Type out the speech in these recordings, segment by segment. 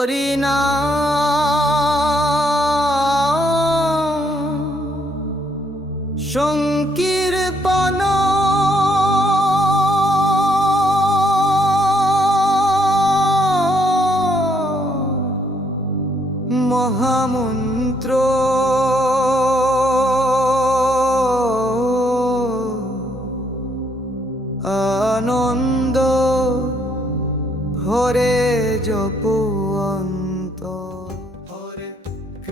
হরিনা সংকীর্পন মহামন্ত্র। আনন্দ হরে জপন্ত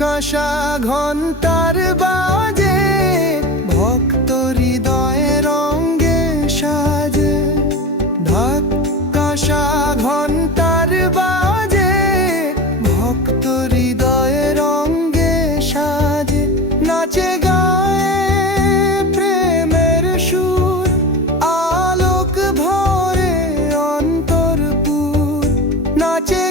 ঢাকাশা ঘণ্টার বাজে, ভক্ত হৃদয়ে রঙ্গে সাজে। ঢাকাশা ঘণ্টার বাজে, ভক্ত হৃদয়ে রঙ্গে সাজে। নাচে গায়ে প্রেমের সুর, আলোক ভরে অন্তরপুর। নাচে